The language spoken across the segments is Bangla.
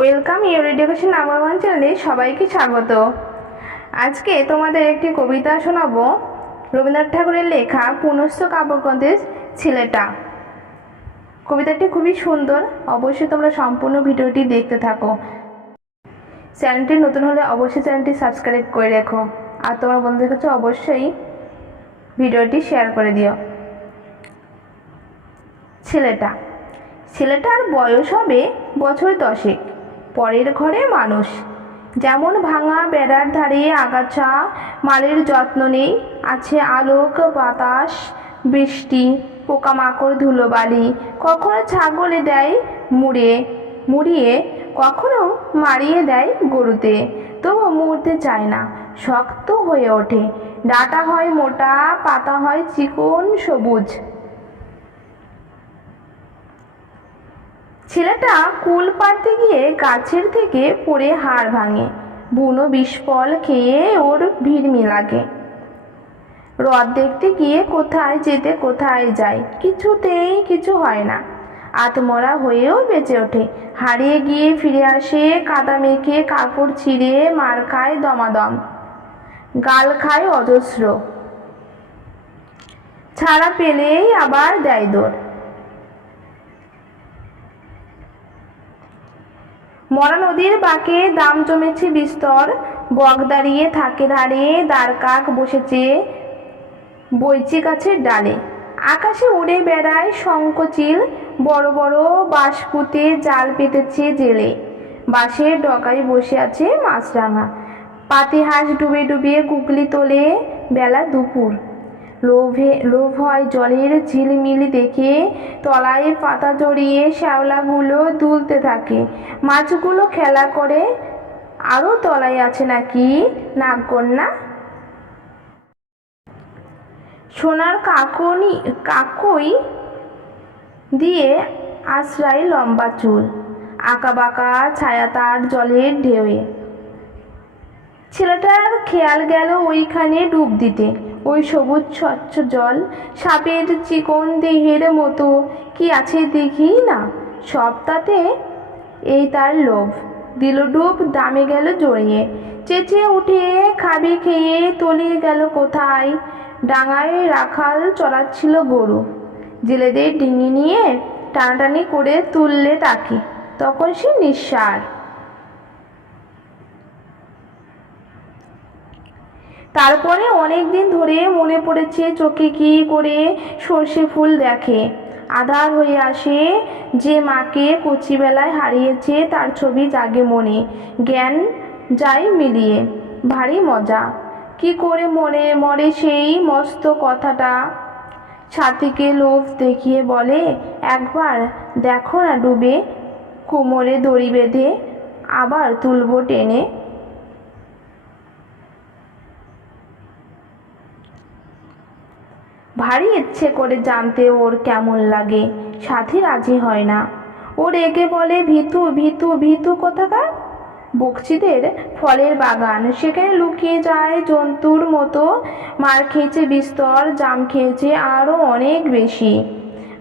Welcome your education number one চ্যানেলে সবাইকে স্বাগত। আজকে তোমাদের একটি কবিতা শোনাবো। রবীন্দ্রনাথ ঠাকুরের লেখা পুনস্থ কাব্যগ্রন্থের ছেলেটা। কবিতাটি খুবই সুন্দর। অবশ্যই তোমরা সম্পূর্ণ ভিডিওটি দেখতে থাকো। চ্যানেলটি নতুন হলে অবশ্যই চ্যানেলটি সাবস্ক্রাইব করে রেখো। আর তোমার বন্ধুদের কাছে অবশ্যই ভিডিওটি শেয়ার করে দিও। ছেলেটা। ছেলেটার বয়স হবে বছর দশেক। পরের ঘরে মানুষ। যেমন ভাঙা বেড়ার ধারে আগাছা, মালের যত্ন নেই, আছে আলোক, বাতাস, বৃষ্টি, পোকামাকড়, ধুলোবালি। কখনো ছাগলে দেয় মুড়ে, মুড়িয়ে, কখনো মারিয়ে দেয় গরুতে। তবু মুড়তে চায় না, শক্ত হয়ে ওঠে। ডাটা হয় মোটা, পাতা হয় চিকন, সবুজ। ছেলেটা কুল পাড়তে গিয়ে গাছের থেকে পড়ে হাড় ভাঙে। বুনো বিস্ফল খেয়ে ওর ভিড়মি লাগে। হ্রদ দেখতে গিয়ে কোথায় যেতে, কোথায় যায় কিছুতেই কিছু হয় না। আত্মরা হয়েও বেঁচে ওঠে। হারিয়ে গিয়ে ফিরে আসে কাদা মেখে কাপড় ছিঁড়ে মার খায় দমাদম। গাল খায় অজস্র। ছাড়া পেলেই আবার দেয় দৌড়। মরা নদীর বাঁকে দাম জমেছে বিস্তর। বক দাঁড়িয়ে থাকে ধারে দ্বারকাক বসেছে বইচি গাছের ডালে। আকাশে উড়ে বেড়ায় শঙ্কচিল বড় বড় বাঁশ পুঁতে জাল পেতেছে জেলে। বাঁশের ডকায় বসে আছে মাছরাঙা। পাতি হাঁস ডুবে ডুবে গুগলি তোলে বেলা দুপুর। লোভে লোভ হয় জলের ঝিলমিলি দেখে তলায় পাতা জড়িয়ে শ্যাওলাগুলো দুলতে থাকে। মাছগুলো খেলা করে আরও তলায় আছে নাকি নাগকন্যা? সোনার কাকনি কাকই দিয়ে আশ্রয় লম্বা চুল। আঁকা বাঁকা ছায়া তার জলের ঢেউয়ে। ছেলেটার খেয়াল গেল ওইখানে ডুব দিতে। ওই সবুজ স্বচ্ছ জল, সাপের চিকন দেহের মতো। কি আছে দেখি না? সব তাতে? এই তার লোভ। দিল ডুব দামে গেল জড়িয়ে। চেঁচিয়ে উঠে খাবে খেয়ে তলিয়ে গেল কোথায়? ডাঙায় রাখাল চড়াচ্ছিল গরু। জেলেদের ডিঙি নিয়ে টানাটানি করে তুললে তাকে। তখন সে নিঃসার। তারপরে অনেক দিন ধরে মনে পড়েছে, চোখে কি করে সর্ষে ফুল দেখে। আধার হয়ে আসে যে মাকে কচিবেলায় হারিয়েছে তার ছবি জাগে মনে। জ্ঞান যায় মিলিয়ে, ভারী মজা। কি করে মরে মরে সেই মস্ত কথাটা? ছাতিকে লোভ দেখিয়ে বলে, একবার দেখো না ডুবে, কোমরে দড়ি বেঁধে, আবার তুলব টেনে। ভারী ইচ্ছে করে জানতে ওর কেমন লাগে। সাথী রাজি হয় না। ও রেগে বলে, ভিতু ভিতু ভিতু কোথাকার? বকচিদের ফলের বাগান। সেখানে লুকিয়ে যায় জন্তুর মতো। মার খেয়েছে বিস্তর, জাম খেয়েছে আরও অনেক বেশি।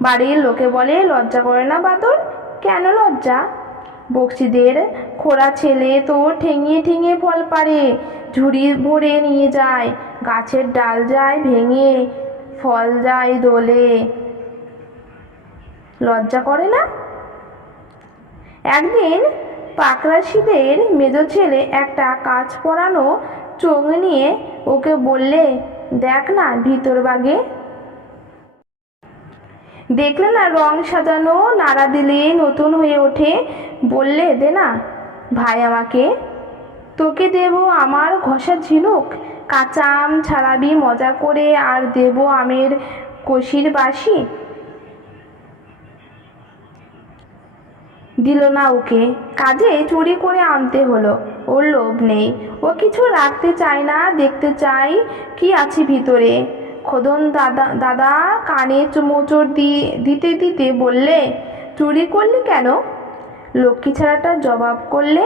বাড়ির লোকে বলে, লজ্জা করে না বাদর? কেন লজ্জা? বকচিদের খোড়া ছেলে তো ঠেঙিয়ে ঠেঙিয়ে ফল পারে ঝুড়ি ভরে নিয়ে যায়। গাছের ডাল যায় ভেঙে ফল যায় দোলে। লজ্জা করে না? একদিন পাকরাশিদের মেজো ছেলে একটা কাজ পরানো চোখ নিয়ে ওকে বললে, দেখ না ভিতর বাগে। দেখলে না রং সাজানো নাড়া দিলে নতুন হয়ে ওঠে। বললে, দে না ভাই আমাকে, তোকে দেব আমার ঘষা ঝিনুক। কাঁচা আম ছাড়াবি, মজা করে আর দেব আমের কষির বাসি? দিল না ওকে। কাজে চুরি করে আনতে হলো, ওর লোভ নেই। ও কিছু রাখতে চায় না, দেখতে চাই কি আছে ভিতরে। খোদন দাদা দাদা কানে মোচড় দিয়ে দিতে দিতে বললে, চুরি করলি কেন? লক্ষ্মী ছাড়াটা জবাব করলে,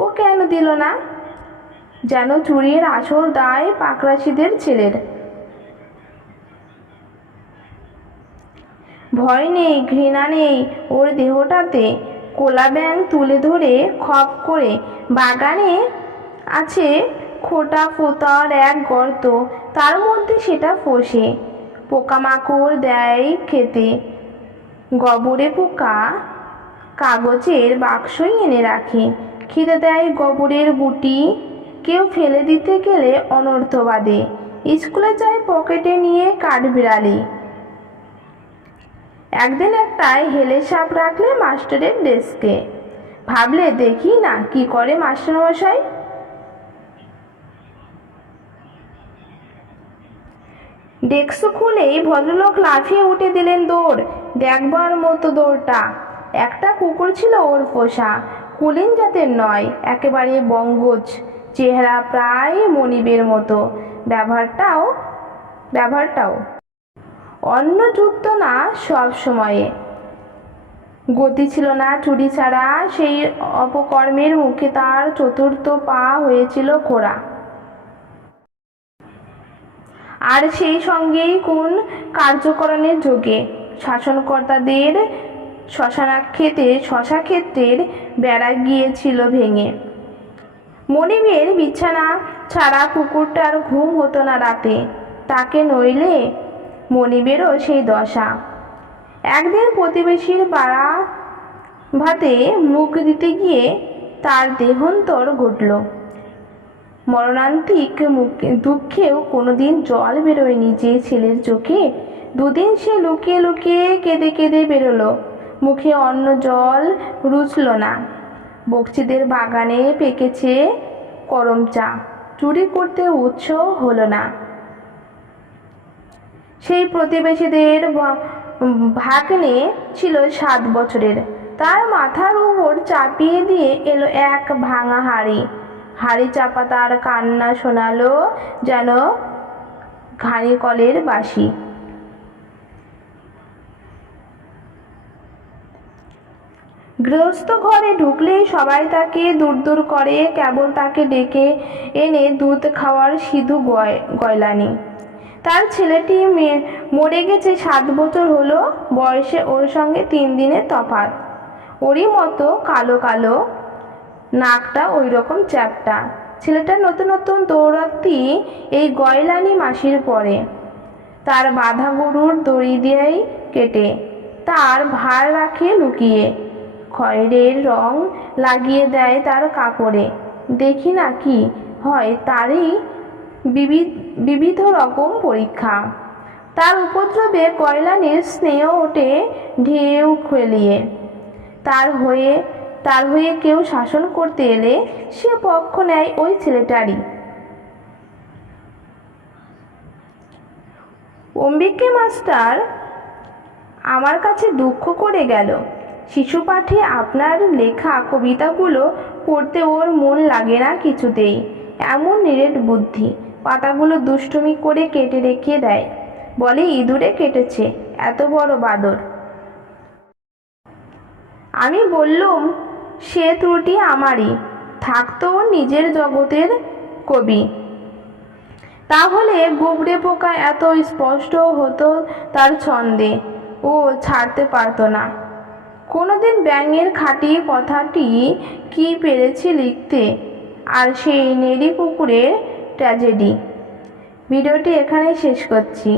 ও কেন দিল না? যেন চুরির আসল দায় পাকরাশিদের ছেলের। ভয় নেই, ঘৃণা নেই ওর দেহটাতে। কোলা ব্যাং তুলে ধরে খপ করে, বাগানে আছে খোটা পোতার এক গর্ত, তার মধ্যে সেটা ফোসে। পোকামাকড় দেয় খেতে। গবরে পোকা কাগজের বাক্সই এনে রাখে। খিদে দেয় গোবরের গুটি কেউ ফেলে দিতে গেলে অনর্থ বাদে স্কুলে যায় পকেটে নিয়ে কাঠবিড়ালি একদিন একটাই হেলে সাপ রাখলে মাস্টারের ডেস্কে। ভাবলে, দেখি না, কি করে মাস্টারমশাই? ডেস্ক খুলেই ভদ্রলোক লাফিয়ে উঠে দিলেন দৌড়। দেখবার মতো দৌড়টা। একটা কুকুর ছিল ওর পোষা। কুলিন জাতের নয়, একেবারে বঙ্গজ। চেহারা প্রায় মনিবের মতো। ব্যবহারটাও ব্যবহারটাও। অন্য জুটত না সব সময়ে। গতি ছিল না চুরি ছাড়া, সেই অপকর্মের মুখে তার চতুর্থ পা হয়েছিল খোড়া। আর সেই সঙ্গেই কোন কার্যকরণের যোগে? শাসনকর্তাদের শ্মশানাক্ষেতে শশা ক্ষেত্রের বেড়া গিয়েছিল ভেঙে। মনিবের বিছানা ছাড়া কুকুরটার ঘুম হতো না রাতে। তাকে নইলে মনিবেরও সেই দশা। একদিন প্রতিবেশীর বাড়া ভাতে মুখ দিতে গিয়ে তার দেহন্তর ঘটল। মরণান্তিক দুঃখেও কোনোদিন জল বেরোয়নি যে ছেলের চোখে। দুদিন সে লুকিয়ে লুকিয়ে কেঁদে কেঁদে বেরোলো। মুখে অন্ন জল রুচল না। বকচিদের বাগানে পেকেছে করম চা। চুরি করতে উৎস হলো না। সেই প্রতিবেশীদের ভাগ্নে ছিল সাত বছরের। তার মাথার উপর চাপিয়ে দিয়ে এলো এক ভাঙা হাড়ি। হাড়ি চাপা তার কান্না শোনালো যেন ঘানি কলের বাঁশি। গৃহস্থ ঘরে ঢুকলেই সবাই তাকে দূর দূর করে, কেবল তাকে ডেকে এনে দুধ খাওয়ার সিধু গয়, গয়লানি। তার ছেলেটি মরে গেছে সাত বছর হলো, বয়সে ওর সঙ্গে তিন দিনের তফাৎ। ওরই মতো কালো কালো, নাকটা ওই রকম চ্যাপটা। ছেলেটা নতুন নতুন দৌড়াতি এই গয়লানি মাসির পরে। তার বাধা গরুর দড়ি দিয়েই কেটে, তার ভার রাখে লুকিয়ে। খয়েরের রং লাগিয়ে দেয় তার কাপড়ে। দেখি না কি হয় তারই বিবিধ বিবিধ রকম পরীক্ষা। তার উপদ্রবে কয়লানির স্নেহ ওঠে ঢেউ খেলিয়ে। তার হয়ে তার হয়ে কেউ শাসন করতে এলে সে পক্ষ নেয় ওই ছেলেটারই। অম্বিকে মাস্টার আমার কাছে দুঃখ করে গেল। শিশু পাঠে আপনার লেখা কবিতাগুলো পড়তে ওর মন লাগে না কিছুতেই। এমন নিরেট বুদ্ধি। পাতাগুলো দুষ্টুমি করে কেটে রেখে দেয়। বলে, ইঁদুরে কেটেছে, এত বড় বাদর। আমি বললুম, সে ত্রুটি আমারই। থাকতো নিজের জগতের কবি। তাহলে গুবড়ে পোকা এত স্পষ্ট হতো তার ছন্দে। ও ছাড়তে পারতো না। কোনোদিন ব্যাঙের খাটি কথাটি কি পেরেছি লিখতে? আর সেই নেড়ি কুকুরের ট্র্যাজেডি ভিডিওটি এখানেই শেষ করছি।